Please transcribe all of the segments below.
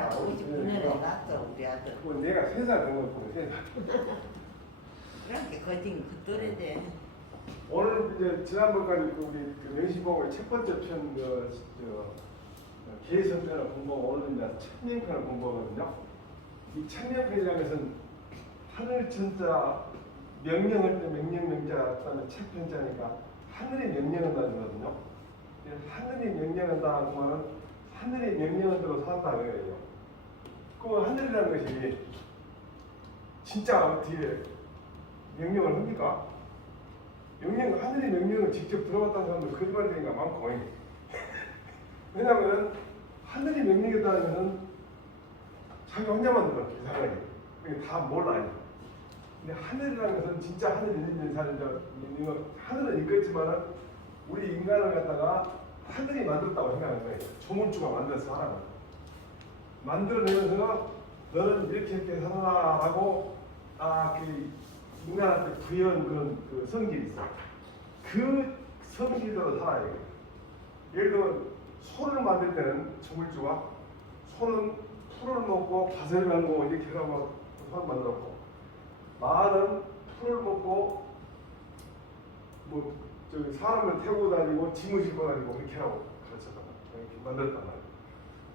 작년에 59년에 낳았어 우리 아들. 뭐 내가 3살 된걸 보고 3살. 그렇게 거진 그 또래 돼. 오늘 이제 지난번까지 우리 그 명시봉의 첫 번째 편 개성편을 공부하고 오늘 이제 천년편을 공부하거든요. 이 천년편이라는 것은 하늘 천자 명령할 때 명령자 그다음에 첫 편자니까 하늘이 명령한다 그러거든요. 하늘이 명령한다 그러면 하늘이 명령한 대로 산다 그래요. 그럼 하늘이라는 것이 진짜 어떻게 명령을 합니까? 하늘의 명령을 직접 들어갔다는 사람들 거짓말쟁이가 많고 왜냐하면 하늘이 명령했다는 것은 자기 혼자만 들어 이상하게 그게 다 몰라요. 근데 하늘이라는 것은 진짜 하늘이 있는 사람들 하늘은 있겠지만 우리 인간을 갖다가 하늘이 만들었다고 생각하는 거예요. 조물주가 만들어서 하라는 만들어내면서 너는 이렇게 살아라라고 그 인간한테 부여한 그런 그 성질이 있어. 그 성질대로 살아야 돼요. 예를 들면 소를 만들 때는 조물주가 소는 풀을 먹고 가세를 하고 이렇게 해서 소를 만들었고 말은 풀을 먹고 뭐 저기 사람을 태우고 다니고 짐을 싣고 다니고 이렇게 하고 가르쳤단 말이에요. 이렇게 만들었단 말이에요.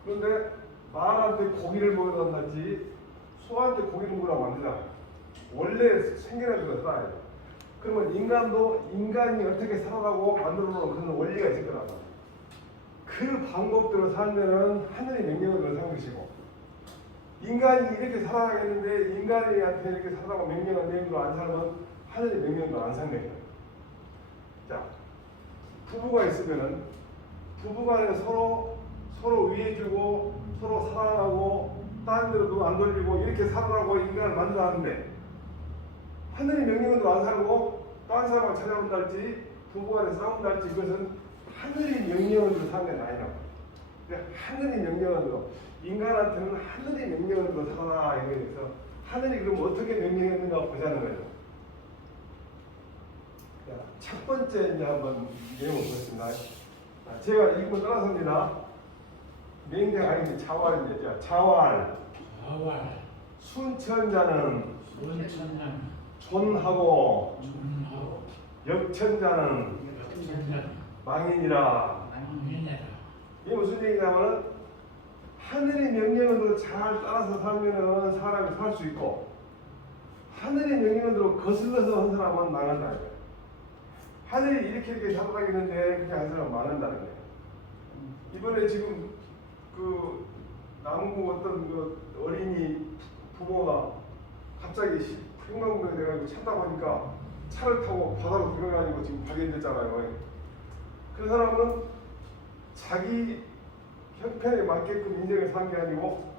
그런데 말한테 고기를 먹여달지 소한테 고기를 먹으라고 만들잖아요. 원래 생겨난 대로 살아야 돼요. 그러면 인간도 인간이 어떻게 살아가고 만들어 놓은 그런 원리가 있을 거란 말이에요. 그 방법대로 살면은 하늘의 명령을 사는 것이고 인간이 이렇게 살아가겠는데 인간이한테 이렇게 살아가고 명령한 명령으로 안 살면 하늘의 명령으로 안 사는 거예요. 자, 부부가 있으면은 부부간에 서로 위해주고 서로 사랑하고 다른 데로 돈 안 돌리고 이렇게 살아라고 인간을 만들었는데 하늘의 명령으로 안 살고 다른 사람을 찾아온다 할지 부부간에 싸운다 할지 이것은 하늘의 명령으로 사는 게 아니라고. 하늘의 명령으로 인간한테는 하늘의 명령으로 살아라 이거에서 하늘이 그럼 어떻게 명령했는가 보자는 거예요. 자, 첫 번째 이제 한번 내용 보겠습니다. 제가 이거 따라서입니다. 맹자가 아닌데 자활인데 자활. 순천자는 존하고 역천자는 망인이라. 이게 무슨 얘기냐면 하늘의 명령으로 잘 따라서 살면은 사람이 살 수 있고 하늘의 명령으로 거슬러서 한 사람은 망한다는 거예요. 하늘이 이렇게 살아가겠는데 그냥 한 사람은 망한다는 거예요. 이번에 지금 그 남구 어떤 그 어린이 부모가 갑자기 평강부에 돼가지고 찾다 보니까 차를 타고 바다로 들어가지고 지금 발견됐잖아요. 그 사람은 자기 형편에 맞게끔 인생을 산 게 아니고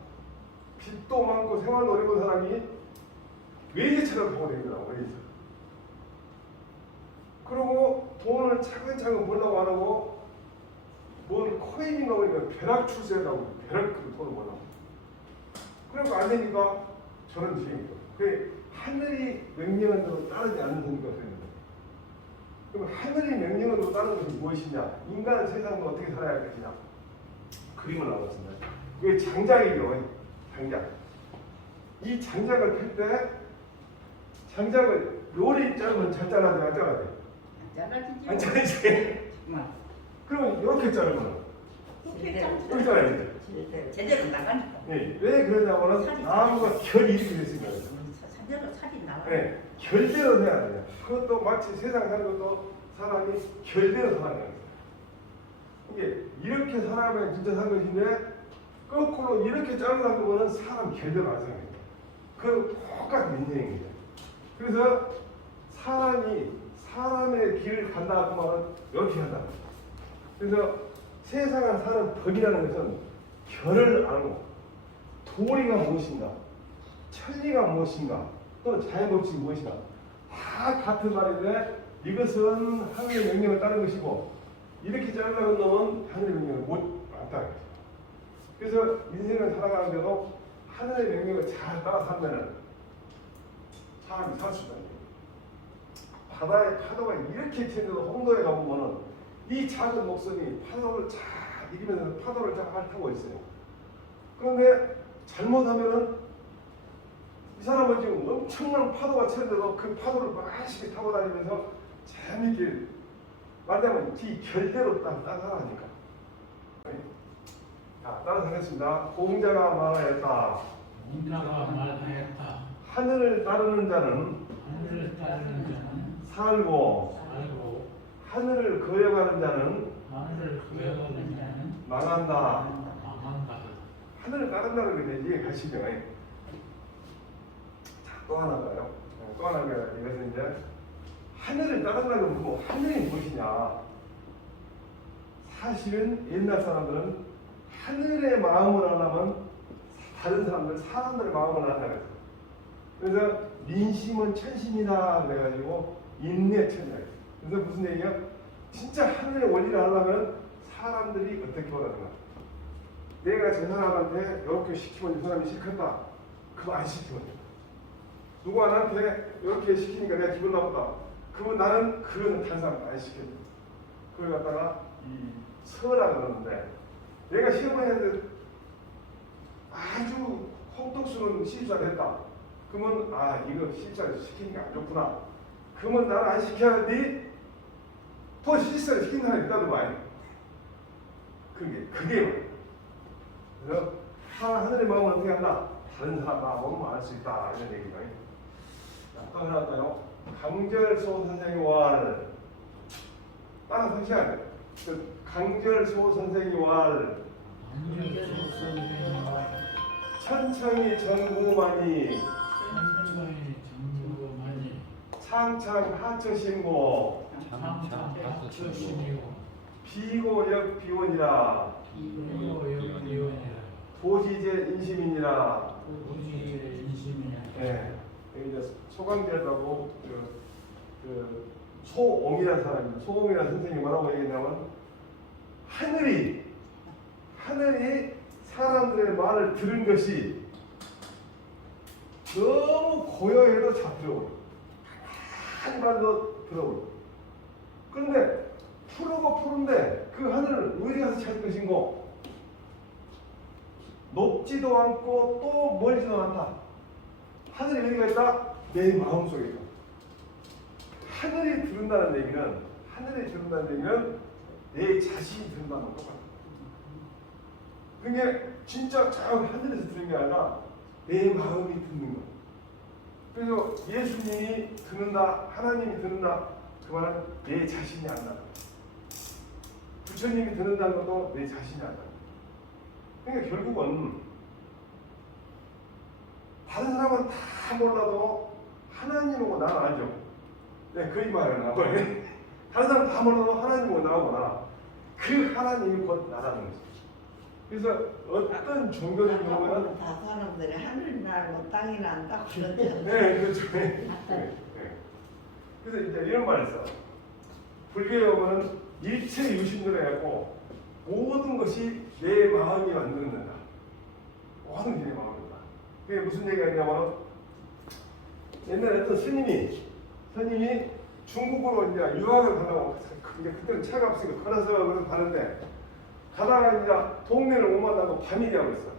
빚도 많고 생활도 어려운 사람이 외제차를 타고 다니더라고요. 외제차. 그리고 돈을 차근차근 벌려고 안 하고 뭔 코인인가 보니까 벼락 출세라고 벼락 돈을 벌라고. 그러니까 안 되니까 저런 식입니다. 그 하늘이 명령한 대로 따르지 않는 거니까 그런 거예요. 그럼 하늘이 명령한 대로 따르는 것이 무엇이냐? 인간 세상은 어떻게 살아야 할 것이냐? 그림을 나눴습니다. 이게 장작이에요. 장작. 이 장작을 펼 때 장작을 요리 자르면 잘 잘라야 돼, 안 잘라야 돼? 안 잘라야지. 그러면 이렇게 자르면 이렇게 잘라야 돼. 제대로 나가니까. 네, 왜 그러냐면은 나무가 결이 이렇게 됐습니다. 제대로 살이 나가. 네, 결대로 해야 돼요. 그것도 마치 세상 사는 것도 사람이 결대로 살아야 돼요. 이게 이렇게 살아가면 진짜 산 것인데 거꾸로 이렇게 자르려고 하면 사람 결대로 안 사는 거예요. 그건 똑같은 인생입니다. 그래서 사람이 사람의 길을 간다 하면 이렇게 한다. 그래서 세상을 사는 법이라는 것은 결을 알고 도리가 무엇인가, 천리가 무엇인가, 또는 자연법칙이 무엇인가 다 같은 말인데 이것은 하늘의 명령을 따르는 것이고 이렇게 자르려고 놈은 하늘의 명령을 못 따르는 것이죠. 그래서 인생을 살아가는데도 하늘의 명령을 잘 따라 살면은 사람이 살 수 있다는 거예요. 바다의 파도가 이렇게 치는데도 홍도에 가보면은 이 작은 목선이 파도를 잘 이기면서 파도를 잘 타고 있어요. 그런데 잘못하면은 이 사람은 지금 엄청난 파도가 치는데도 그 파도를 맛있게 타고 다니면서 재밌게 말하자면 기 결대로 딱 따라가니까. 자, 따라서 하겠습니다. 공자가 말하였다. 공자가 말하였다. 하늘을 따르는 자는 하늘을 따르는 자는 살고 살고 하늘을 거역하는 자는 하늘을 구해가는 자는 망한다. 망한다. 하늘을 따른다는 게 이해 가시죠? 자, 또 하나 봐요. 또 하나가 이것은 이제 하늘을 따른다는 뭐 하늘이 무엇이냐? 사실은 옛날 사람들은 하늘의 마음을 하려면 다른 사람들의 마음을 한다 그랬어요. 그래서 민심은 천신이다 그래가지고 인내천이다. 그래서 무슨 얘기야? 진짜 하늘의 원리를 하려면 사람들이 어떻게 원하는가? 내가 저 사람한테 이렇게 시키면 이 사람이 싫겠다. 그럼 안 시키면 돼. 누가 나한테 이렇게 시키니까 내가 기분 나쁘다. 그러면 나는 그거는 다른 사람 안 시켜. 그걸 갖다가 이 서라 그러는데 내가 시어머니한테 아주 혹독스러운 실수를 했다. 그러면 아 이거 실수를 시키는 게 안 좋구나. 그러면 나는 안 시켜야 돼. 더 실수를 시킨 사람이 있다도 말이야. 그게 그래서 하늘의 마음을 어떻게 한다? 다른 사람 마음은 알 수 있다 이런 얘기가. 또 하나 할까요? 강절소 선생이 왈 따라서 하셔야 돼. 강절소 선생이 왈 천천히 전구만이 천천히 정부만이 창창 하처신고 항상 받쳐주시고 비고역 비원이라 비고역비원이라 도지제 인심이니라. 도지의 인심이라. 예, 이제 소강제라고 그 소옹이라는 사람이 소옹이라는 선생님이 뭐라고 얘기했냐면 하늘이 사람들의 말을 들은 것이 너무 고요해도 잡혀요. 한 말도 들어오고. 그런데 푸른데 그 하늘을 어디 가서 찾을 것인고 높지도 않고 또 멀지도 않다. 하늘이 어디가 있다? 내 마음속에 있다. 하늘이 들은다는 얘기는 내 자신이 들은다는 것 같아요. 그게 진짜 저 하늘에서 들은 게 아니라 내 마음이 듣는 거. 그래서 예수님이 듣는다, 하나님이 듣는다, 그 말은 내 자신이 안다. 부처님이 듣는다는 것도 내 자신이 안다. 그러니까 결국은 다른 사람은 다 몰라도 하나님하고 나는 알죠. 네, 그 말을 하고 다른 사람 다 몰라도 하나님하고 나하거나 그 하나님이 곧 나라는 거죠. 그래서 어떤 종교를 보면은 다 사람들이 하늘 날고 땅이 난다 그러잖아요. 네, 그렇죠. 네. 그래서 이제 이런 말을 써. 불교에 보면은 일체 유심으로 해갖고 모든 것이 내 마음이 만드는다. 모든 게 내 마음이다. 그게 무슨 얘기가 있냐면 옛날에 어떤 스님이 중국으로 이제 유학을 가려고 이제 그때는 차가 없으니까 걸어서 그래서 가는데 가다가 이제 동네를 못 만나고 밤이 되고 있어.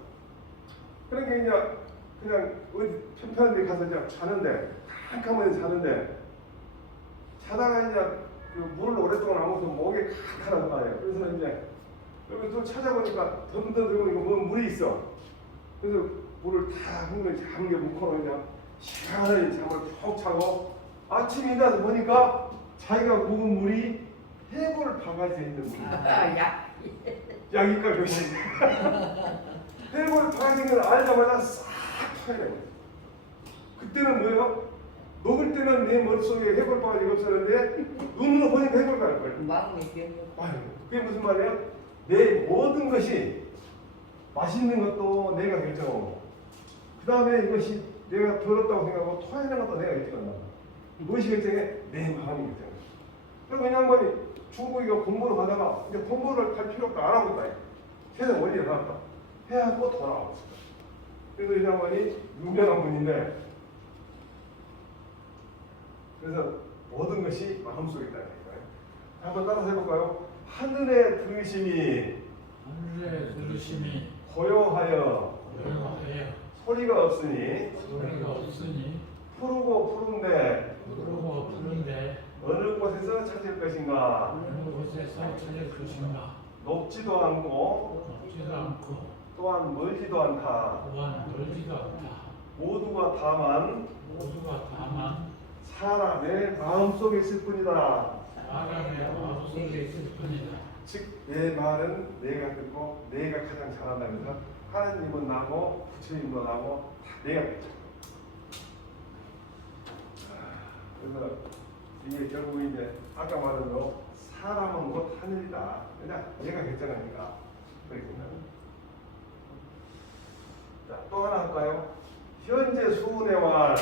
그러니까 이제 그냥 어디 편편한 데 가서 이제 캄캄한 데 자는데 자다가 이제 그 물을 오랫동안 안 먹어서 목에 칼칼한 거예요. 그래서 이제 여기 또 찾아보니까 던던 들고 이거 뭐 물이 있어. 그래서 물을 다 한 개 묵혀놓으면 그냥 시원하게 잠을 푹 자고 아침에 일어나서 보니까 자기가 묵은 물이 해골 바가지에 있는 물이야. 약이니까 그것이 해골 바가지인 걸 알자마자 싹 터져요. 그때는 뭐예요? 먹을 때는 내 머릿속에 해골 바가지가 없었는데 눈으로 보니까 해골 바가지가 마음이 변해. 그게 무슨 말이에요? 내 모든 것이 맛있는 것도 내가 결정하고 그 다음에 이것이 내가 더럽다고 생각하고 토해내는 것도 내가 결정한다. 무엇이 결정해? 내 마음이 결정해. 그럼 이 양반이 중국이가 공부를 가다가 이제 공부를 할 필요가 안 하고 있다. 세상 원리를 나왔다. 해하고 돌아오고 있어. 그래서 이 양반이 유명한 분인데 그래서 모든 것이 마음속에 있다는 거예요. 한번 따라서 해볼까요? 하늘의 들으심이 고요하여 고요하여 소리가 없으니 소리가 없으니 푸르고 푸른데 부르고 부른데 어느 곳에서 찾을 것인가. 어느 곳에서 찾을 것인가. 높지도 않고 높지도 않고 또한 멀지도 않다. 또한 멀지도 않다. 모두가 다만 모두가 다만 사람의 마음속에 있을 뿐이다. 사람의 마음속에 있을 뿐이다. 즉 내 말은 내가 듣고 내가 가장 잘한다면서 하나님은 나고 부처님도 나고 다 내가 결정. 그래서 이게 결국 이제 아까 말한 대로 사람은 곧 하늘이다. 그냥 내가 결정하니까 그렇게 생각합니다. 자, 또 하나 할까요? 현재 수운의 왈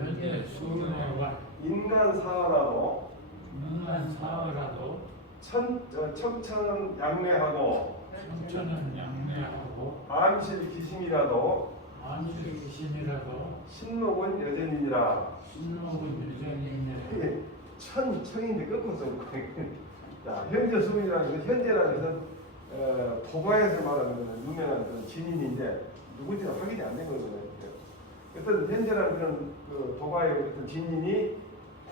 현재 수능의 왈 인간 사하라도 인간 사하라도 청천은 양매하고 청천은 양매하고 암실 기심이라도 안실 귀신이라도 신록은 여전이니라. 신록은 유전이니라. 이게 청인데 꺾어서 자, 현재 수운이라는 것은 현재라는 것은 도가에서 말하는 유명한 그런 진인인데 누군지는 확인이 안 된 거거든요. 어떤 현재라는 그런 그 도가의 어떤 진인이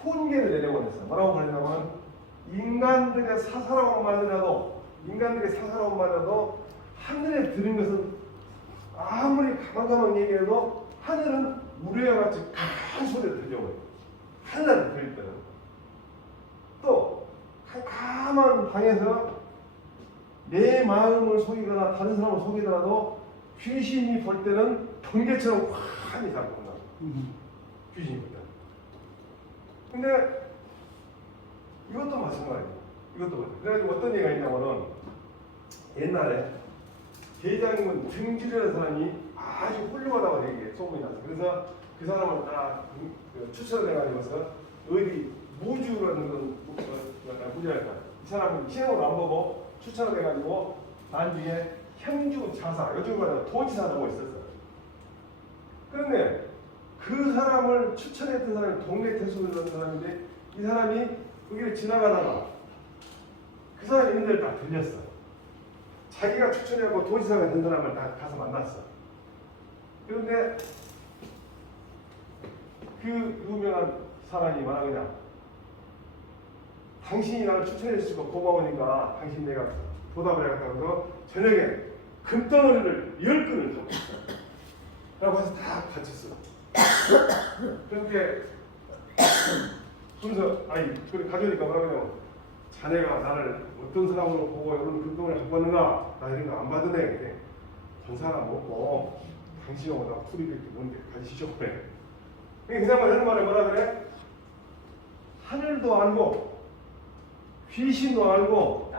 훈계를 내려보냈어요. 뭐라고 그랬냐면 인간들의 사사로움만이라도 하늘에 들은 것은 아무리 가만가만 얘기해도 하늘은 우리와 같이 큰 소리를 들려요. 하늘은 들릴 때는 또 캄캄한 방에서 내 마음을 속이거나 다른 사람을 속이더라도 귀신이 볼 때는 번개처럼 환히 잡는다. 귀신이 볼 때는. 근데 이것도 마찬가지예요. 그래가지고 어떤 얘기가 있냐면은 옛날에 대장군 등질이라는 사람이 아주 훌륭하다고 얘기해 소문이 났어. 그래서 그 사람을 딱 추천을 해가지고서 어디 무주라는 건 무주랄까 이 사람은 시험을 안 보고 추천을 해가지고 나중에 형주 자사 요즘 말하는 도지사라고 있었어. 그런데 그 사람을 추천했던 사람이 동네 대수를 넣은 사람인데 이 사람이 거기를 지나가다가 그 사람 있는 데를 다 들렸어. 자기가 추천하고 도지사가 된 사람을 다 가서 만났어. 그런데 그 유명한 사람이 말하냐 당신이 나를 추천해주시고 고마우니까 당신 내가 보답을 해가지고 저녁에 금덩어리를 10근을 갖고 있어. 라고 해서 다 바쳤어. 그렇게 그래서 그래 가져오니까 뭐라고요? 자네가 나를 어떤 사람으로 보고 이런 금덩어리를 갖고 왔는가? 나 이런 거 안 받으네. 그래. 전 사람 없고 당신하고 나 풀이 이렇게 뭔데 가지시죠 그래. 그 사람은 하는 말에 뭐라 그래? 하늘도 알고 귀신도 알고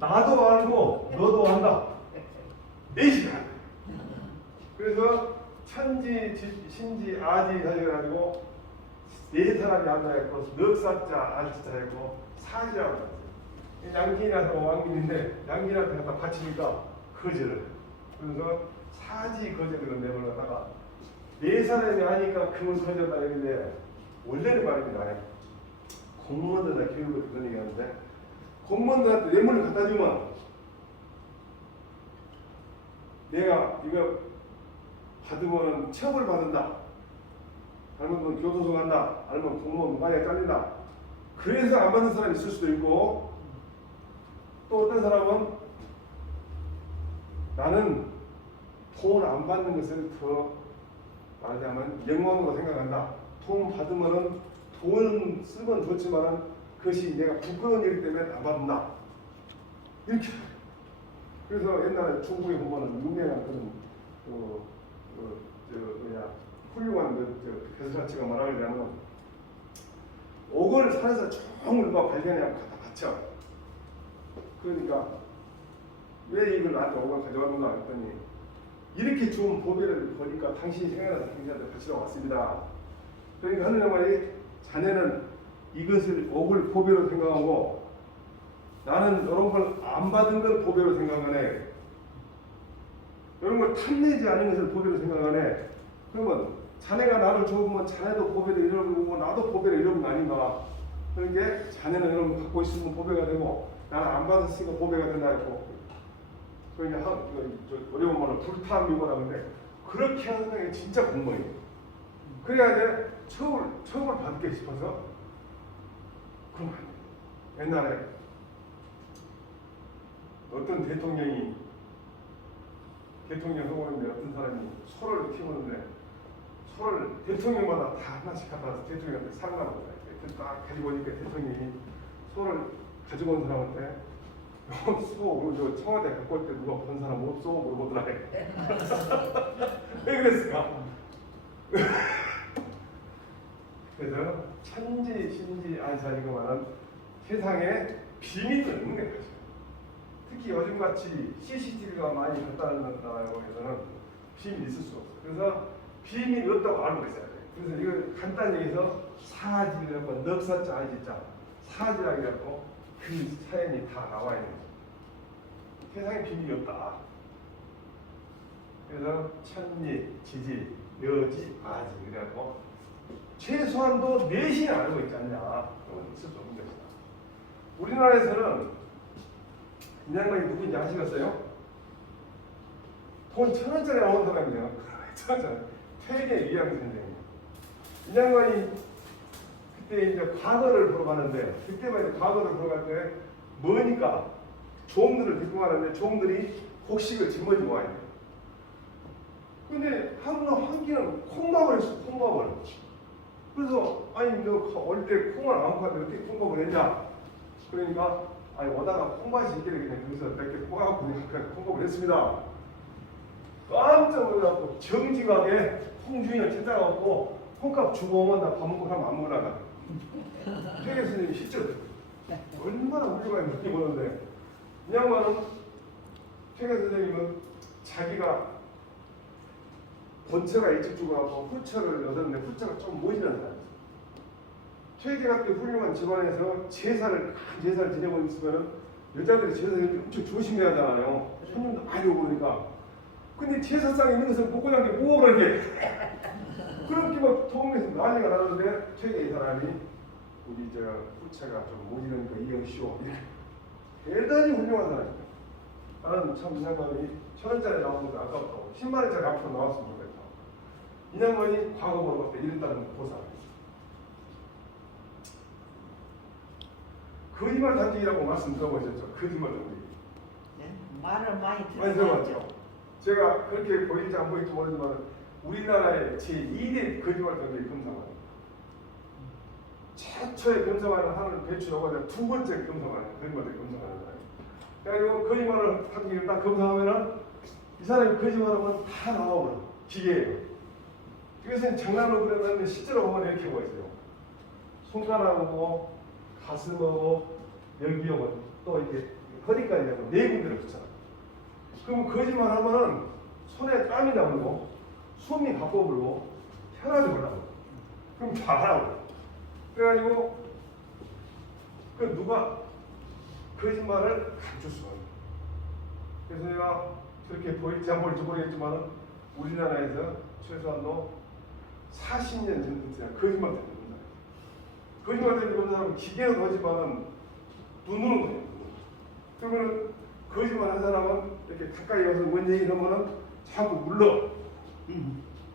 나도 알고 너도 안다. 넷이 다. 그래서 천지, 신지, 아지 해가지고 네 사람이 앉아있고 넉사자, 안지자이고 사지라고 했어요. 양기인한테 왕민인데 양기인한테 갖다 바치니까 거절을. 그래서 사지 거절을 내버려다가 네 사람이 아니까 그걸 거절다 했는데 원래는 말입니다. 공무원들한테 교육을 그런 얘기하는데 공무원들한테 뇌물을 갖다 주면 내가 이거 받으면 처벌 받는다. 아니면 교도소 간다. 아니면 공무원 무관에 잘린다. 그래서 안 받는 사람이 있을 수도 있고 또 어떤 사람은 나는 돈 안 받는 것을 더 말하자면 영광으로 생각한다. 돈 받으면은 돈 쓰면 좋지만은 그것이 내가 부끄러운 일이기 때문에 안 받는다. 이렇게. 그래서 옛날에 중국에 보면은 유명한 그런 훌륭한 교수가치가 말하자면 옥을 산에서 종을 발견해야 갖다 바쳐. 그러니까 왜 이걸 나한테 옥을 가져왔는가 했더니 이렇게 좋은 보배를 보니까 당신이 생각나서 당신한테 바치러 왔습니다. 그러니까 하는 말이 자네는 이것을 옥을 보배로 생각하고 나는 이런 걸 안 받은 걸 보배로 생각하네. 이런 걸 탐내지 않은 것을 보배로 생각하네. 그러면 자네가 나를 좋으면 자네도 보배를 잃어버리고 나도 보배를 잃어버린 거 아닌가. 그러니까 자네는 이런 걸 갖고 있으면 보배가 되고 나는 안 받았으니까 보배가 된다 했고 그냥 어려운 말로 불타미고라 하는데 그렇게 하는 게 진짜 공무원이에요. 그래야 돼 처음을 받게 싶어서 그러면 안 돼요. 옛날에 어떤 대통령 후보인데 어떤 사람이 소를 키우는데 소를 대통령마다 다 하나씩 갖다 서 대통령한테 상담을 해요. 딱 가지고 오니까 대통령이 소를 가지고 온 사람한테 소 청와대 갖고 올 때 누가 본 사람 없어? 물어보더라. 왜 그랬을까? 그래서 천지 신지 안사이고 말은 세상에 비밀이 있는 거죠. 특히 요즘같이 CCTV가 많이 발달하는 나라에서는 비밀이 있을 수 없어요. 그래서 비밀이 없다고 알고 있어야 돼요. 그래서 이거 간단히 얘기해서 사지라고 넉사자 아니지자 사지라고 해갖고 그 사연이 다 나와 있는 거죠. 세상에 비밀이 없다. 그래서 천리, 지지, 여지, 아지 그래갖고 최소한도 내신을 알고 있지 않냐. 그건 있을 수 없는 것이다. 우리나라에서는 이 양반이 누구인지 아시겠어요? 돈 1,000원짜리 나온 사람이에요. 1,000원짜리. 퇴계 위양 선생님. 이 양반이 그때 이제 과거를 보러 가는데 그때만 해도 과거를 보러 갈 때 뭐니까 종들을 데리고 가는데 종들이 곡식을 짊어지고 와야 돼요. 근데 한 끼는 콩밥을 했어. 콩밥을. 그래서 아니 너 올 때 콩을 안 파는데 어떻게 콩밥을 했냐? 그러니까 아니 오다가 콩밭이 있길래 그냥 거기서 몇 개 뽑아갖고 그냥 콩밥을 했습니다. 깜짝 놀라고 정직하게 콩주인을 찾아가고 콩값 주고 오면 나 밥 먹고 하면 안 먹으라가. 퇴계 스님이 실제로 얼마나 훌륭한 느낌 보는데 이 양반은 퇴계 선생님은 자기가 본처가 일찍 죽어가고 후처를 얻었는데 후처가 좀 모이는 사람이었어요. 퇴계가 때 훌륭한 집안에서 제사를 지내고 있으면 여자들이 제사를 엄청 조심해야 하잖아요. 손님도 많이 오고 그러니까. 근데 제사상에 있는 것을 먹고 난 게 뭐가 그렇게 그렇게 막 동네에서 난리가 나는데 퇴계 이 사람이 우리 저 후처가 좀 모이는 거 이영시오 이렇게 대단히 훌륭한 사람이에요. 나는 참 이 양반이 1,000원짜리 나오는 거 아까웠다고 10만원짜리 앞으로 나왔으면 좋겠다. 이 양반이 과거 보러 갈 때 이랬다는 보상. 거짓말 단지라고 말씀 들어보셨죠? 거짓말 단지. 네? 말을 많이 많이 들어봤죠. 들어봤죠? 제가 그렇게 보일지 안 보일지 모르지만 우리나라의 제2대 거짓말 단지 금성환. 최초의 금성환은 하늘 배출하고 두 번째 금성환, 거짓말 금성환. 그리고 거짓말을 하기 딱 검사하면은 이 사람이 거짓말하면 다 나와버려. 기계예요. 이것은 장난으로 그러면 실제로 보면 이렇게 보고 있어요. 손가락하고 가슴하고 여기하고 또 이렇게 허리까지 하고 네 군데를 붙잖아. 그럼 거짓말하면은 손에 땀이 나고 숨이 바꿔버리고 혈압이 올라가고 그럼 잘하고 그래가지고 그 누가 거짓말을 감출 수가 없어요. 그래서 내가 저렇게 보일지 안 보일지 모르겠지만 우리나라에서 최소한도 40년 전부터 거짓말 듣는 사람. 거짓말 듣는 사람은 기계로 거짓말은 눈으로 거예요. 그러면 거짓말 한 사람은 이렇게 가까이 와서 뭔 얘기 하면은 자꾸 물러.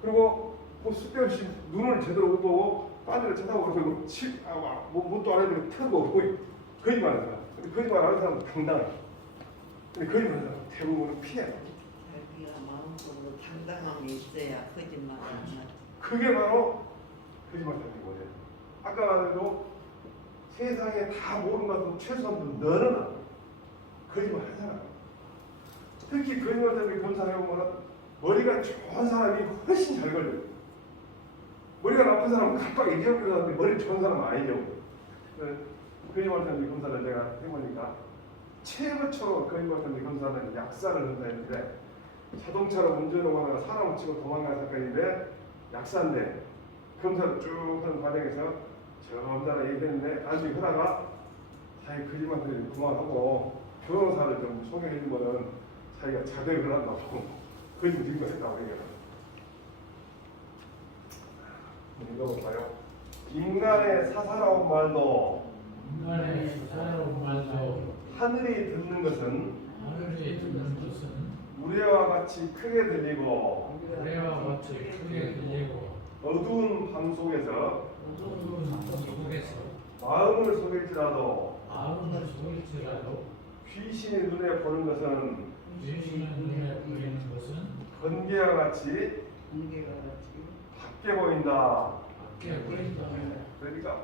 그리고 뭐 쓸데없이 눈을 제대로 못 보고 딴 데를 쳐다보고 그리고 뭣도 안 해도 틀고 거짓말 하는 사람. 근데 거짓말 하는 사람은 당당해. 근데 거짓말 하는 사람은 대부분은 피해. 자기가 마음속으로 당당함이 있어야 거짓말을 안 하지. 그게 바로 거짓말 하는 거예요. 아까 말해도 세상에 다 모르는 것 같은 최소한 너는 거짓말 하잖아. 특히 거짓말 때문에 검사해보면 머리가 좋은 사람이 훨씬 잘 걸려요. 머리가 나쁜 사람은 깜빡 잊어버리는데 머리 좋은 사람은 아니죠. 거짓말 때문에 검사를 내가 해보니까 최고초로 거짓말 때문에 검사는 약사를 검사했는데 자동차로 운전을 하다가 사람을 치고 도망간 사건인데 약사인데 검사를 쭉 하는 과정에서 저 검사를 얘기했는데 나중에 하다가 자기 거짓말 때문에 그만하고 변호사를 좀 소개해 주면은 자기가 자백을 한다고 거짓말 증거했다고 얘기해요. 읽어볼까요? 인간의 사사로운 말도 인간의 사사로운 말도 하늘이 듣는 것은 하늘이 듣는 것은 우레와 같이 크게 들리고 우레와 같이 크게 들리고 어두운 밤 속에서 어두운 밤 속에서 마음을 속일지라도 마음을 속일지라도 귀신의 눈에 보는 것은 귀신의 눈에 보이는 것은 번개와 같이 공개가 같이 밖에 보인다. 밖에 보인다. 그러니까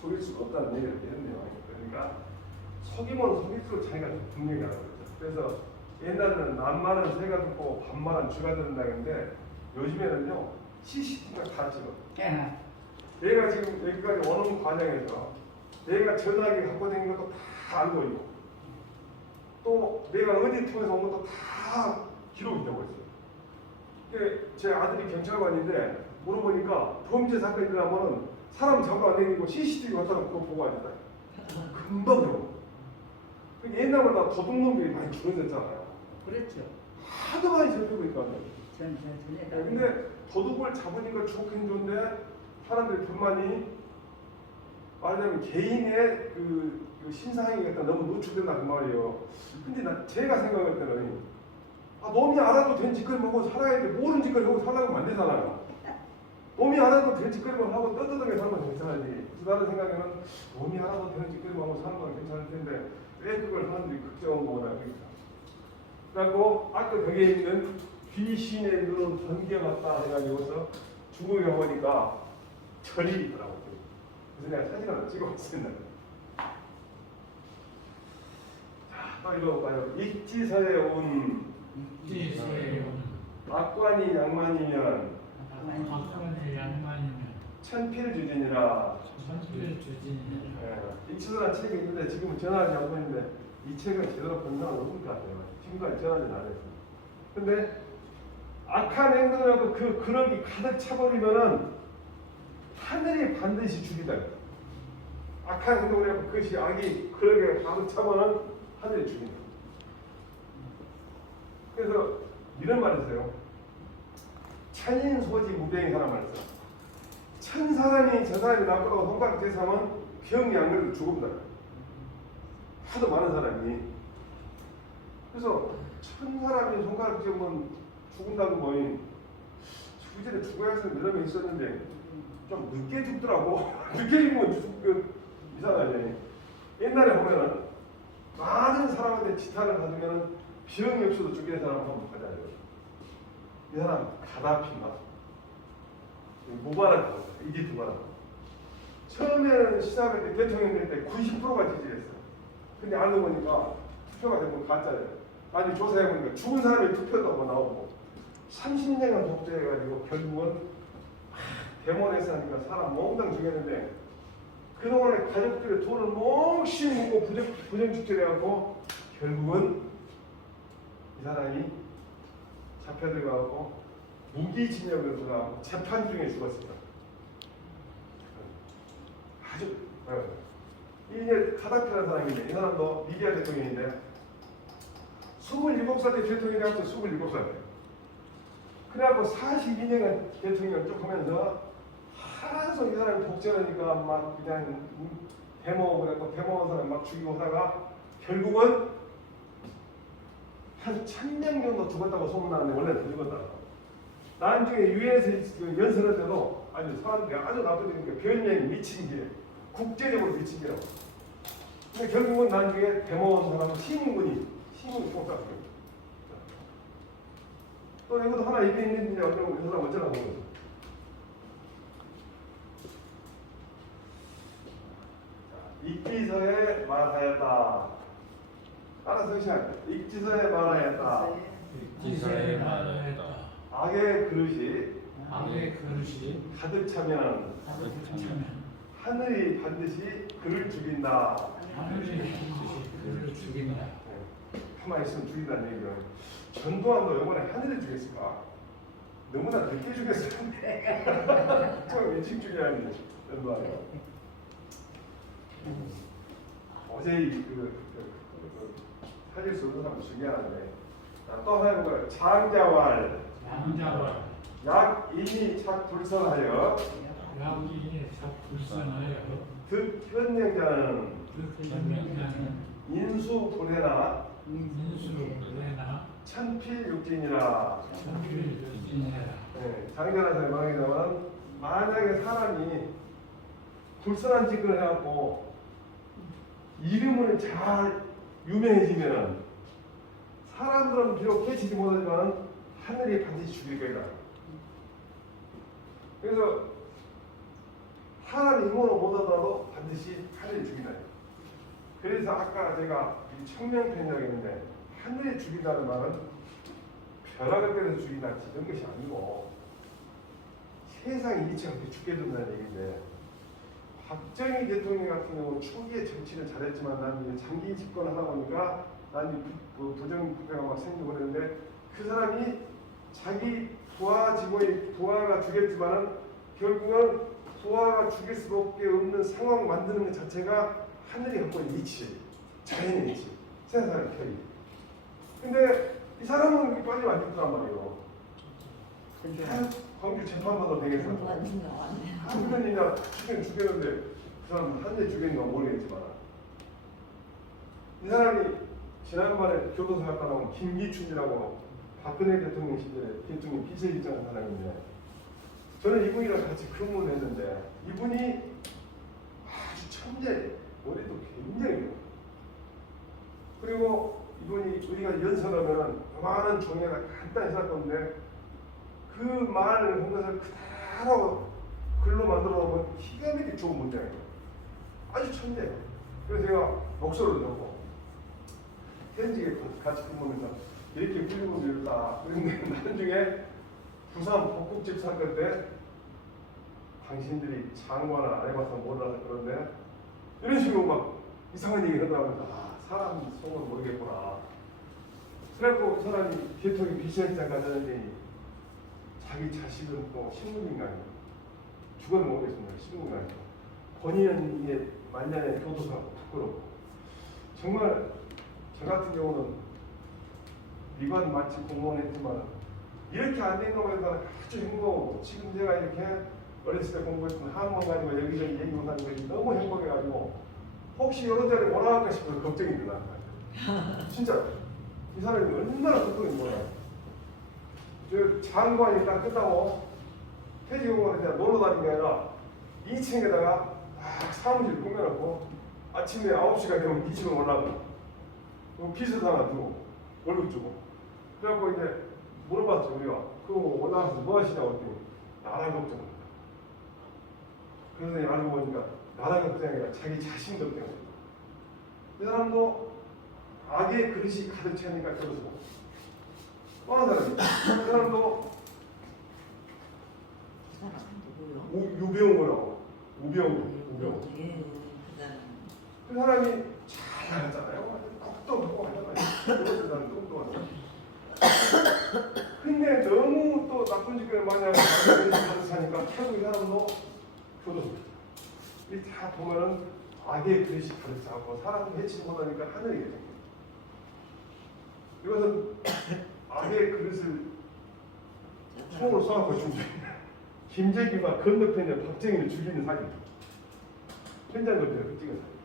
속일 수가 없다는 얘기를 했네요. 그러니까 속이면 속일수록 자기가 분명히 하는 거죠. 그래서 옛날에는 남말은 새가 듣고 반말은 쥐가 듣는다 했는데 요즘에는요 CCTV가 다 찍어. 내가 지금 여기까지 오는 과정에서 내가 전화기 갖고 다니는 것도 다 알고 있고 또 내가 어디 통해서 온 것도 다 기록이 되고 있어요. 제 아들이 경찰관인데 물어보니까 범죄 사건이 일어나면은 사람 잡고 안 다니고 CCTV 갖다 놓고 보고 하잖아요. 금방 되고. 옛날보다 도둑놈들이 많이 줄어들었잖아요. 그렇죠. 하도 많이 잡히고 있거든요. 전에 근데 도둑을 잡으니까 좋긴 좋은데 사람들이 불만이 말하자면 개인의 그 신상이 너무 노출된다 그 말이에요. 근데 제가 생각할 때는 놈이 알아도 된 짓거리 하고 살아야 돼. 모르는 짓거리 하고 살라고 안 되잖아요. 놈이 알아도 된 짓거리만 하고 떳떳하게 살면 괜찮아지. 그래서 나는 생각에는 놈이 알아도 되는 짓거리만 하고 사는 건 괜찮을 텐데 왜 그걸 사람들이 걱정한 거구나. 그래갖고 아까 거기에 있는 귀신의 눈은 번개 같다 해가지고서 중국에 가보니까 절이 있더라고요. 그래서 내가 사진 하나 찍어봤습니다. 자, 또 읽어볼까요? 익지서에 온 지서에 온 악관이 양만이면 악관이 양만이면 천필주진이라. 천필주진이라. 익지서라는 책이 있는데 지금은 전화하지 않고 있는데 이 책은 제대로 본 사람은 없을 것 같아요. 지금까지 전화는 안 했어요. 근데 악한 행동이라도 그 그릇이 가득 차버리면은 하늘이 반드시 죽이다. 악한 행동이라도 그것이 악이 그릇에 가득 차면은 하늘이 죽인다. 그래서 이런 말이 있어요. 천인소지 무병이 사람 말이죠. 천 사람이 저 사람이 나쁘다고 손가락 대사하면 병이 안 그래도 죽음다. 하도 많은 사람이. 그래서 천 사람이 손가락 대면 죽은다고 뭐니 주제에 죽어야 해서 여러 명 있었는데 좀 늦게 죽더라고. 늦게 죽으면 이상하지. 옛날에 보면은 많은 사람한테 지탄을 받으면 병이 없어도 죽이는 사람 한번 가자요. 이 사람 가다피인가? 무바라크 이게 두 바라크. 처음에는 시작할 때 대통령 될 때 90%가 지지했어. 근데 알고 보니까 투표가 되면 가짜예요. 아니 조사해보니까 죽은 사람이 투표도 나오고 30년간 독재해가지고 결국은 대모에서 하니까 사람 몽땅 죽였는데 그동안에 가족들의 돈을 몽땅 묻고 부정축제해갖고 결국은 이 사람이 잡혀들어가고 무기징역을 들어가고 재판 중에 죽었습니다. 아주 이게 가다피라는 사람인데 이 사람도 리비아 대통령인데 27살 때 대통령이 되었어. 27살 때. 그래갖고 42년간 대통령을 쭉 하면서 하나서 이 사람이 독재하니까 막 그냥 데모 그래갖고 데모한 사람 막 죽이고 하다가 결국은 한 1000명 정도 죽었다고 소문나는데 원래는 더 죽었다. 나중에 유엔에서 연설할 때도 아주 사람들이 아주 나쁘니까 변명이 미친 게 국제적으로 미친 게라고. 근데 결국은 나중에 데모한 사람은 시민군이 쫓았어요. 또 이것도 하나 이게 있는지 어쩌고 이 사람 어쩌라고 보는 거죠. 익지서에 말하였다. 따라서 시작. 익지서에 말하였다. 익지서에 말하였다. 악의 그릇이 가득 차면 하늘이 반드시 그를 죽인다. 그를 죽인다. 가만히 있으면 죽인다는 얘기죠. 전두환도 이번에 하늘을 죽였을까? 너무나 늦게 죽였어요. 좀 일찍 죽여야지. 전두환이. 어제 살릴 수 없는 사람 중요한데. 또 하나 해볼까요? 장자왈. 약인이 착 불선하여. 약인이 착 불선하여. 득현명자는 인수불해나 민수레나 천필육진이라. 천필유진해라. 네, 장전하자 말하자면 만약에 사람이 불선한 짓을 해갖고 이름을 잘 유명해지면은 사람들은 비록 해치지 못하지만 하늘이 반드시 죽일 거다. 그래서 사람 인물로 못하더라도 반드시 하늘이 죽인다. 그래서 아까 제가 이 청명편이라고 했는데 하늘이 죽인다는 말은 벼락을 때려서 죽인다 이런 것이 아니고 세상이 이치 않게 죽게 된다는 얘기인데, 박정희 대통령 같은 경우는 초기에 정치를 잘했지만 난 이제 장기 집권을 하다 보니까 난 부정부패가 막 생기고 그랬는데, 그 사람이 자기 부하 직원이 부하가 죽였지만은 결국은 부하가 죽일 수밖에 없는 상황 만드는 것 자체가 하늘이 갖고 있는 이치, 자연의 이치, 세상의 결의. 근데 이 사람은 빠지면 안 죽더란 말이에요. 광주 재판받아도 되겠어. 한편 이나 죽였는데 그 사람 한대 죽였는가 모르겠지만, 이 사람이 지난번에 교도소 갔다 나온 김기춘이라고 박근혜 대통령 시절에 대통령 비서실장 한 사람인데, 저는 이분이랑 같이 근무를 했는데 이분이 아주 천재예요. 머리도 굉장히 좋아요. 그리고 이분이 우리가 연설하면 많은 종이에다 간단히 쓸 건데 그 말을 한 것을 그대로 글로 만들어 놓으면 기가 막히게 좋은 문장이에요. 아주 천재예요. 그래서 제가 목소리를 듣고 현직에 같이 근무하면서 이렇게 훌륭한 일을 딱 그런데 나중에 부산 복국집 사건 때 당신들이 장관을 안 해봐서 몰라서 그런데 이런 식으로 막 이상한 얘기를 하다 보니까 사람 속을 모르겠구나. 그래갖고 이 사람이 대통령 비서실장까지 하는데 자기 자식은 또 신문인간이고 죽어는 모르겠습니다. 신문인간이고 본인은 이게 만년에 교도소하고 부끄럽고, 정말 저 같은 경우는 미관 마치 공무원 했지만 이렇게 안 된 거에 대해서 아주 행복하고, 지금 제가 이렇게 어렸을 때 공부했던 한문 가지고 여기저기 얘기하는 것이 너무 행복해가지고 혹시 이런 자리에 못 나갈까 싶어서 걱정이 들어요. 진짜 이 사람이 얼마나 걱정이 몰라요. 저 장관이 딱 끝나고 퇴직하고 그냥 놀러 다니는 게 아니라 2층에다가 사무실 꾸며놓고 아침에 9시가 되면 2층으로 올라가고 비서도 하나 두고 월급 주고, 그래갖고 이제 물어봤죠. 우리가 그거 올라가서 뭐 하시냐고 했더니 나라 걱정합니다. 그래서 알고 보니까 나라 걱정이 아니라 자기 자신 걱정입니다. 이 사람도 악의 그릇이 가득 차니까 그러고, 또 하나 사람이 이 사람도 유병우라고. 우병우. 그 사람이 잘 나갔잖아요. 똑똑하고 하잖아요. 그런 사람이 똑똑하잖아요. 근데 너무 또 나쁜 짓을 많이 하고 가득 차니까 결국 이 사람도 교도소. 이 다 보면은 악의 그릇이 가득 차고 사람을 해치지 못하니까 하늘이 생겨요. 이것은 악의 그릇을 총으로 쏘아서 죽인 김재규가 건너편에 박정희를 죽이는 사진. 현장 건너편에 찍은 사진.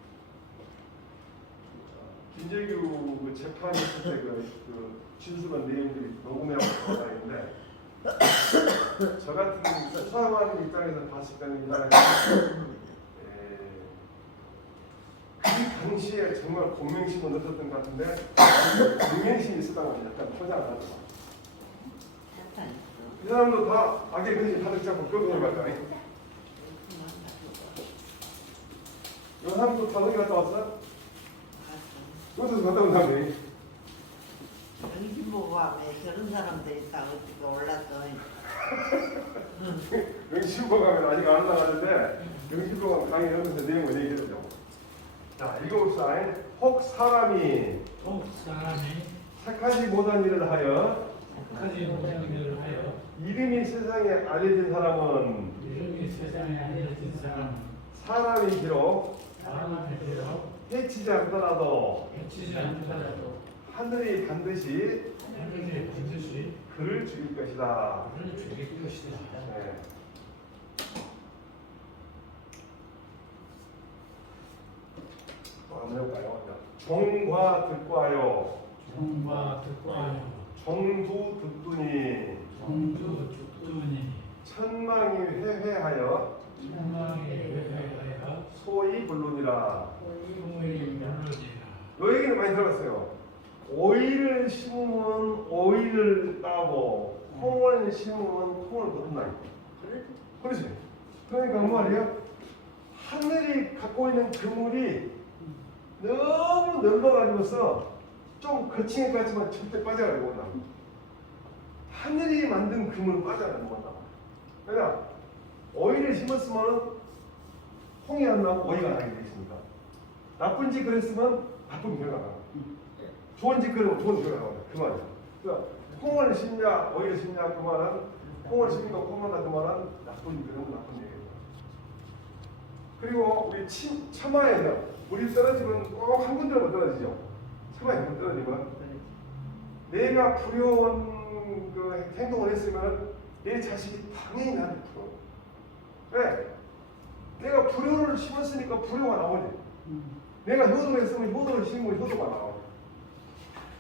김재규 그 재판했을 때 그 진술한 내용들이 녹음해하고 돌아다니는데, 저 같은 수사하는 입장에서 봤을 때는 이 사람이 그 당시에 정말 공명심은 없었던 것 같은데 공명심이 있었다고 약간 포장을 하더라고요. 이 사람도 다 악의 근심 가득 잡고 교도소에 갔잖아요. 이 사람도 다 어디 갔다 왔어? 교도소 갔다 온 사람이. 영신보감에 저런 사람들 있다고 어떻게 올랐어. 영신보감은 아직 안 나가는데 영신보감 강의하면서 내용을 얘기해주죠. 자, 읽어봅시다. 혹 사람이 착하지 못한 일을 하여 이름이 세상에 알려진 사람은 사람이 비록 해치지 않더라도 하늘이 반드시 그를 죽일 것이다. 네. 또 한번 해볼까요? 종과 듣과요. 종과 듣과요. 종두 듣두니 종두 죽두니 천망이 회회하여 천망이 회회하여 소위 불론이라. 소위 물론이라. 요 얘기는 많이 들어봤어요. 오이를 심으면 오이를 따고 콩을 심으면 콩을 거둔다. 그렇지? 그러니까 그 말이야. 하늘이 갖고 있는 그물이 너무 넓어가지고서 좀 거친 것 같지만 절대 빠져가지고 온다. 하늘이 만든 그물 빠져가지고 온다. 그러니까 오이를 심었으면 콩이 안 나고 오이가 나게 돼 있습니다. 나쁜 짓 그랬으면 나쁜 결과가 나와. 좋은 짓 그러면 좋은 결과가 나와. 그 말이야. 그러니까 콩을 심냐 오이를 심냐 그 말은 콩을 심니까 콩을 나그 말은 나쁜 그런 나쁜 얘기예요. 그리고 우리 처마에서 물이 떨어지면 꼭 한 군데로 떨어지죠. 처마에 물 떨어지면 내가 불효한 그 행동을 했으면 내 자식이 당연히 나한테 불효. 왜? 내가 불효를 심었으니까 불효가 나오지. 내가 효도를 했으면 효도를 심으면 효도가 나오지.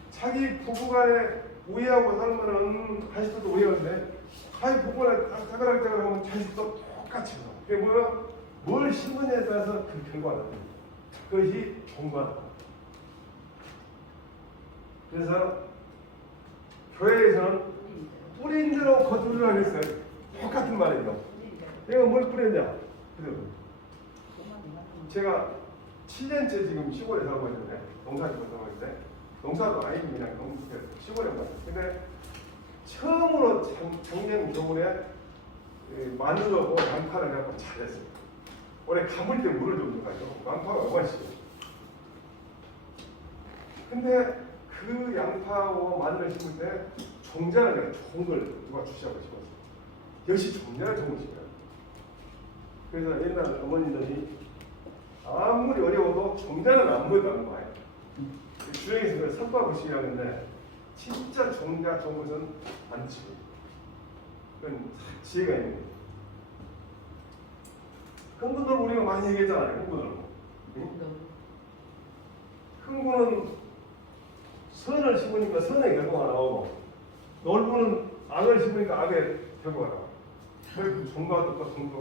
자기 부부간에 우애하고 살면은 자식들도 우애하는데 자기 부부간에 다그락다그락 하면 자식도 똑같이 나와. 그게 뭐야? 뭘 심느냐에 따라서 그 결과가 나옵니다. 그것이 종과다. 그래서 교회에서는 뿌린 대로 거두려고 했어요. 똑같은 말이죠. 내가 뭘 뿌렸냐? 그래요. 제가 7년째 지금 시골에 살고 있는데 농사짓고 살고 있는데 농사도 아니고 그냥 시골에 살고 있는데 근데 처음으로 작년 겨울에 마늘하고 양파를 갖고 잘했어요. 올해 가물 때 물을 좀 넣어가지고 양파가 얼마씩. 근데 그 양파와 마늘을 심을 때 종자를 내가 종을 누가 주시하고 심었어요. 역시 종자를 종을 심어요. 그래서 옛날 어머니들이 아무리 어려워도 종자는 안 보여가는 거예요. 주행에서 선박을 하는데 진짜 종자 좋은 것은 안 치고 그건 지혜가 있는 거예요. 흥분을 우리가 많이 얘기했잖아요. 흥분을. 흥분은 선을 심으니까 선의 결과가 나오고 놀부는 악을 심으니까 악의 결과가 나와요. 그 종과 똑같은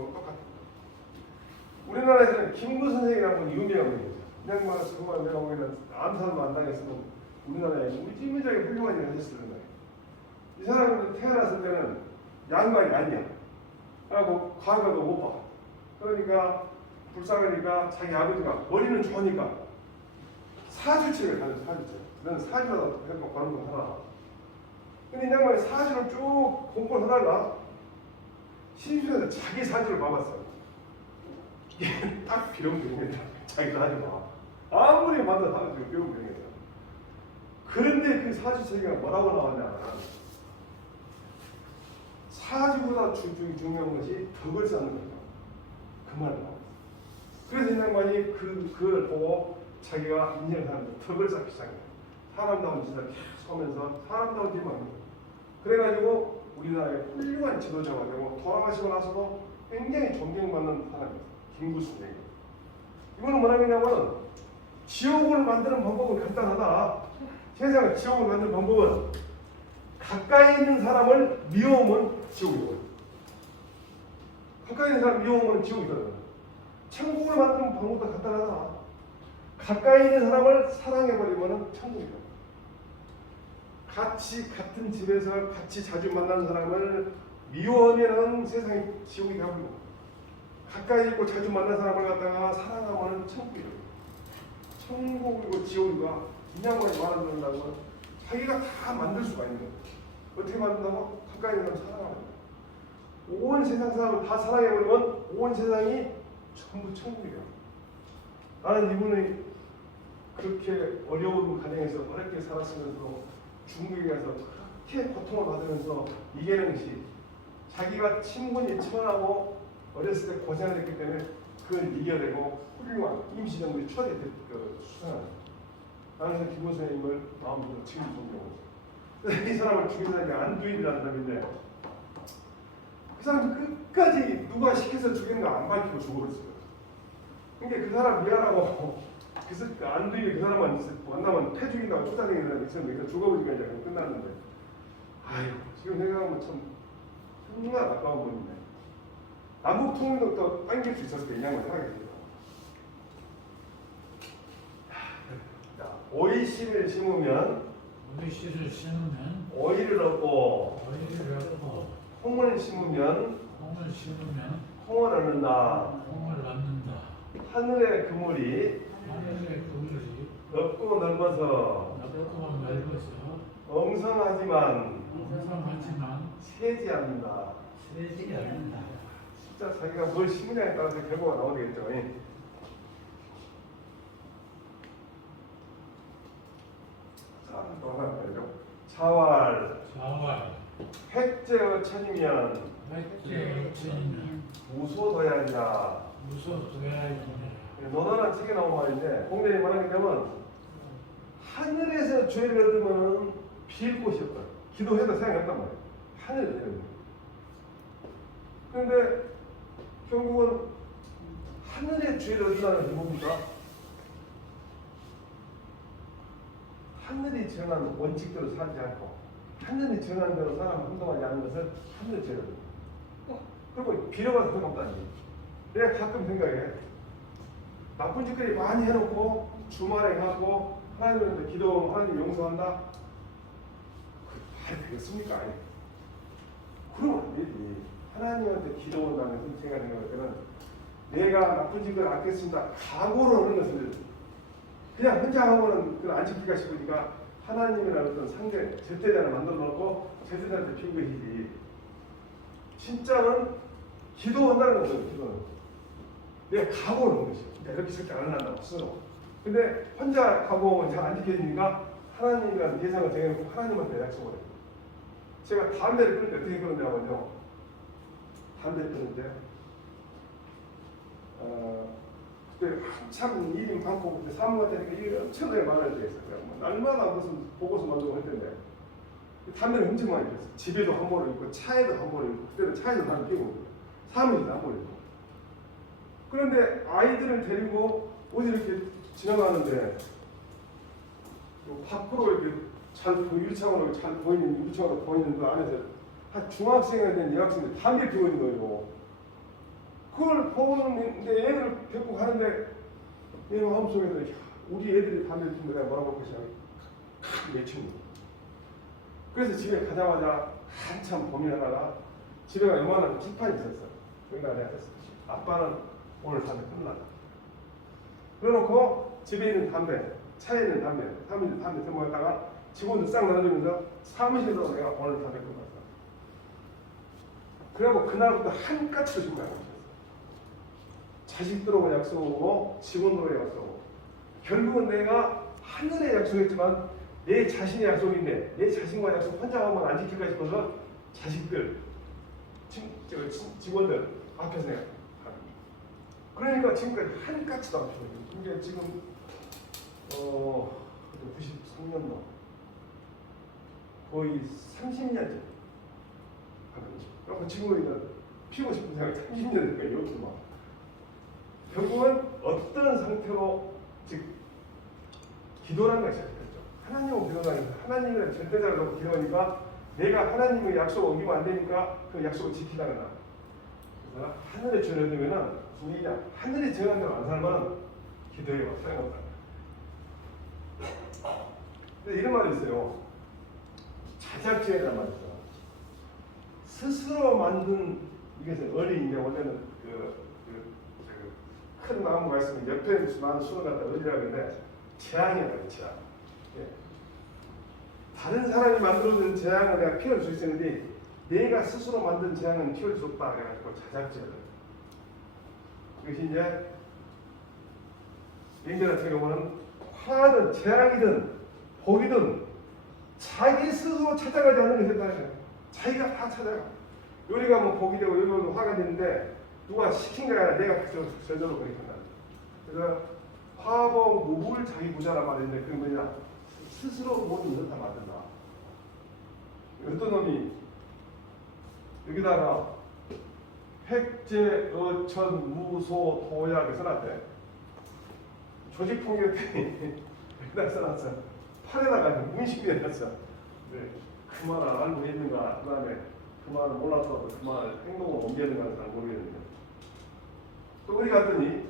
우리나라에서는 김구 선생이라는 분이 유명한 분이죠. 그냥 말 정말 내가 보기에는 암살도 안 당했으면 우리나라에 무지무지하게 훌륭한 일을 하셨을 거예요. 이 사람은 태어났을 때는 양반이 아니야. 하고 과거도 못 봐. 그러니까 불쌍하니까 자기 아버지가 머리는 좋으니까 사주책을 가져 사주책. 너는 사주라도 해서 가는 건 하나. 근데 이 양반이 사주를 쭉 공부를 하다가 신주에서 자기 사주를 봐봤어요. 이게 딱 비룡병이다. 자기 사주 봐. 아무리 봐도 사주 비룡병이다. 그런데 그 사주책이 뭐라고 나왔냐? 사주보다 중요한 것이 덕을 쌓는 거다. 그 말을 나왔어요. 그래서 이 양반이 그걸 보고 자기가 인생을 사는데 덕을 쌓기 시작해요. 사람다운 짓을 계속 하면서 사람다운 짓만 합니다. 그래가지고 우리나라의 훌륭한 지도자가 되고 돌아가시고 나서도 굉장히 존경받는 사람입니다. 김구 선생님. 이거는 뭐냐면 지옥을 만드는 방법은 간단하다. 세상에 지옥을 만드는 방법은 가까이 있는 사람을 미워하면 지옥이거든요. 가까이 있는 사람 미워하면 지옥이거든요. 천국을 만드는 방법도 간단하다. 가까이 있는 사람을 사랑해버리면 천국이다. 같은 집에서 같이 자주 만나는 사람을 미워하면은 세상이 지옥이 되고 가까이 있고 자주 만나는 사람을 갖다가 사랑하면 천국이다. 천국이고 지옥이가 인양만이 말한다고 자기가 다 만들 수가 있는 거예요. 어떻게 만든다고? 가까이 있는 사람 사랑하는 거예요. 온 세상 사람을 다 사랑해버리면 온 세상이 전부 천국이에요. 나는 이분이 그렇게 어려운 가정에서 어렵게 살았으면서 중국에 가서 그렇게 고통을 받으면서 이겨낸 것이 자기가 친분이 천하고 어렸을 때 고생을 했기 때문에 그걸 이겨내고 훌륭한 임시정부의 초대 수상한 나는 김구 선생님을 마음으로 지금 존경하고 이 사람을 죽인 사람이 안두인이라는 사람인데 그 사람이 끝까지 누가 시켜서 죽이는 거 안 밝히고 죽어버렸어요. 근데 그 사람 미안하고 그래서 그 안두에 그 사람만 만나면 패 죽인다고 쫓아다니는 있었는데 그 죽어버리니까 이제 끝났는데 아이고 지금 생각하면 참 정말 아까운 분이네. 남북 통일도 또 당길 수 있었을 때 이 양반 생각했습니다. 자, 오이 씨를 심으면 우리 씨를 심으면 오이를 얻고 어이를 얻고 콩을 심으면 콩을 심으면 콩을 얻는다. 콩을 얻는다. 하늘의 그물이 하늘의 그물이 넓고 넓어서 넓고 넓어서 엉성하지만 엉성하지만 새지 않는다. 세지 않는다. 진짜 자기가 뭘 심느냐에 따라서 결과가 나오겠죠. 자, 또 하나 보죠. 자활 자활 획제어 천이면 백제 어천이면 무소도야이다. 무소도야이네. 논어란 책에 나온 말인데 공대에 말하게 되면 하늘에서 죄를 얻으면 빌 곳이 없다. 기도해도 생각했단 말이에요. 하늘에서 죄를 얻으면. 그런데 결국은 하늘의 죄를 얻으라는 게 뭡니까? 하늘이 정한 원칙대로 살지 않고 하늘이 정한 대로 사람 행동하지 않는 것은 하늘의 죄를 얻는다. 그리고 빌어봐도 소용없다는 얘기. 내가 가끔 생각해. 나쁜 짓거리 많이 해놓고 주말에 가고 하나님한테 기도하면 하나님 용서한다? 그게 되겠습니까? 아니. 그러면 안 되지. 하나님한테 기도한다는 제가 생각할 때는 내가 나쁜 짓을 않겠습니다. 각오로 하는 것을 그냥 혼자 하고는 그걸 안 지킬까 싶으니까 하나님이라는 어떤 상대, 제태자를 만들어 놓고 제태자한테 핀 것이지. 진짜는 기도한다는 거죠. 기도는. 내가 각오를 하는 것이요. 이렇게 절대 안 한다고 스스로. 근데 혼자 각오하면 잘 안 지켜지니까 하나님이라는 대상을 정해놓고 하나님한테 약속을 해요. 제가 담배를 끊을 때 어떻게 끊었냐면요. 담배를 끊는데 그때 한참 일이 많고 그때 사무 같으니까 일이 엄청나게 많을 때 있어요. 뭐 날마다 무슨 보고서 만들고 했던데 담배를 엄청 많이 피웠어요. 집에도 한 번을 있고 차에도 한 번을 있고 그때는 차에도 담배 피우고 사무실도 한 번을 있고 그런데 아이들을 데리고 어디 이렇게 지나가는데 밖으로 이렇게 잘 유리창으로 잘 보이는 유리창으로 보이는 그 안에서 한 중학생에 된 여학생들이 담배 피우고 있는 거예요. 그걸 보는데 애들을 데리고 가는데 내 마음속에서 우리 애들이 담배를 피우면 내가 뭐라고 할 것이야 외치는 거예요. 그래서 집에 가자마자 한참 고민하다가 집에 가 요만한 칠판이 있었어. 거기다 내가 했어. 아빠는 오늘 담배 끝났다. 그래놓고 집에 있는 담배, 차에 있는 담배, 사무실 담배 들어먹다가 직원들 싹 나눠주면서 사무실에서 내가 오늘 담배 끝났다. 그래갖고 그날부터 한 까치도 지고 가고 있었어. 자식들하고 약속하고 직원들하고 약속하고 결국은 내가 하늘에 약속했지만 내 자신의 약속인데 내 자신과 약속 혼자 하면 안 지킬까 싶어서 자식들, 직원들 앞에서 내가 그러니까 지금까지 한 까치도 안 피워요. 이게 지금 93년도 거의 30년째 그러니까 지금은 피우고 싶은 생각이 30년 되니까 이렇게 막 결국은 어떤 상태로 즉 기도라는 것이 시작했죠. 하나님을 기도하니까 하나님을 절대자를 놓고 기도하니까 내가 하나님의 약속을 어기면 안 되니까 그 약속을 지키다가 나. 그래서 하늘에 죄를 넣으면은 우리가 하늘이 정한 대로 안 살면 기도해요. 소용없다. 근데 이런 말이 있어요. 자작죄라는 말이 있어요. 스스로 만든 이것은 어린인데 원래는 큰 나무가 있으면 옆에 많은 수는 갖다 어리라고 하는데 재앙이라고 재앙. 예. 다른 사람이 만들어준 재앙을 내가 피울 수 있었는데 내가 스스로 만든 재앙은 피울 수 없다. 그래가지고 자작죄를. 이것이 이제 인제 같은 경우는 화든 재앙이든 복이든 자기 스스로 찾아가지 않는 것이 있다는 거예요. 자기가 다 찾아가. 요리가 뭐 복이 되고 요리가 화가 되는데 누가 시킨 게 아니라 내가 저절로 그렇게 한다. 그래서 화복 무불 자기 부자란 말인데 그게 뭐냐? 스스로 모든 것을 다 만든다. 어떤 놈이 여기다가 획제, 어천, 무소, 도약을 써놨대. 조직폭력들이 나타났어. 팔에다가 문신이 났어. 네. 그 말을 알고 있는가, 그 다음에 그 말을 몰랐어도 그 말을 행동으로 옮겨야 되는가 잘 모르겠는데. 또 어디 갔더니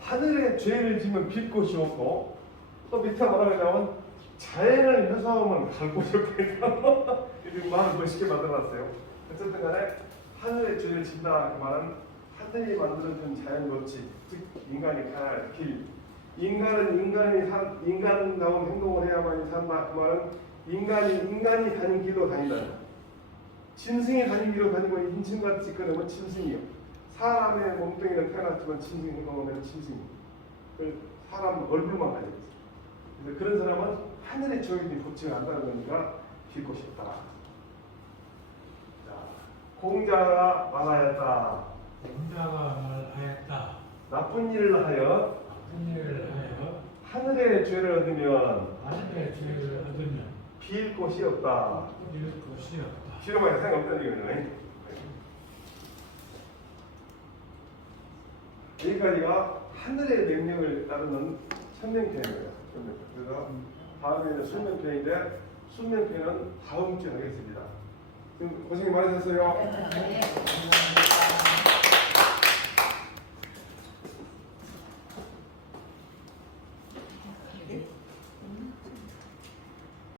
하늘에 죄를 지면 빌 곳이 없고, 또 밑에 뭐라 그러냐면 자연을 훼손하면 갈 곳이 없다. 이렇게 말을 멋있게 만들어놨어요. 어쨌든 간에 하늘에 죄를 진다 그 말은 하늘이 만들어준 자연 법칙, 즉 인간이 가야 할 길. 인간은 인간다운 행동을 해야만 산다. 그 말은 인간이 다닌 길로 다닌다. 짐승이 다닌 길로 다니고 인친같이 끊으면 짐승이요. 사람의 몸뚱이는 태어났지만 짐승 행동하면 짐승이요. 사람 얼굴만 가지고 있어요. 그래서 그런 사람은 하늘의 정해진 법칙을 안다는 거니까 빌 곳이 없다. 자, 공자가 말하였다. 공자가 말하였다. 나쁜 일을 하여 나쁜 일을 하여 하늘의 죄를 얻으면 하늘의 죄를 얻으면 빌 곳이 없다. 잃을 것이 없다. 싫어봐야 생각 없다는 얘기거든요. 여기까지가 하늘의 명령을 따르는 천명편이에요. 그래서 다음에는 순명편인데 순명편은 다음 주에 하겠습니다. 지금 고생이 많으셨어요. 네.